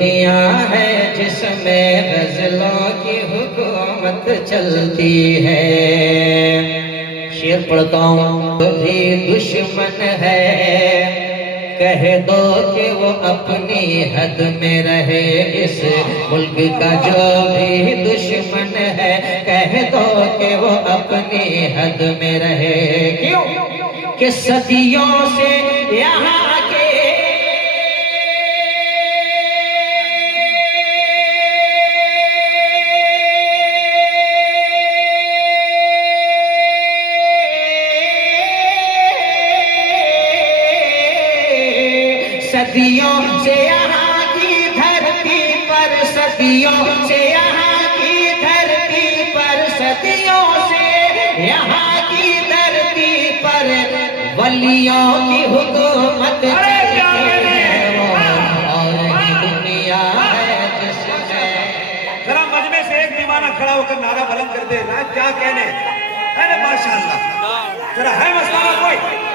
दुनिया है जिसमें गजलों की हुकूमत चलती है। शेर पढ़ता हूँ। भी दुश्मन है कह दो कि वो अपनी हद में रहे। इस मुल्क का जो भी दुश्मन है कह दो कि वो अपनी हद में रहे। क्यों कि सदियों से यहाँ के सदियों से यहाँ की धरती पर, सदियों से यहाँ की धरती पर, सदियों से यहाँ की धरती पर वलियों की हुकूमत चलती है। और दुनिया है जिसमें। जरा मजमे से एक दीवाना खड़ा होकर नारा बुलंद कर दे, क्या कहने। अरे माशाअल्लाह, जरा है मस्ताना कोई।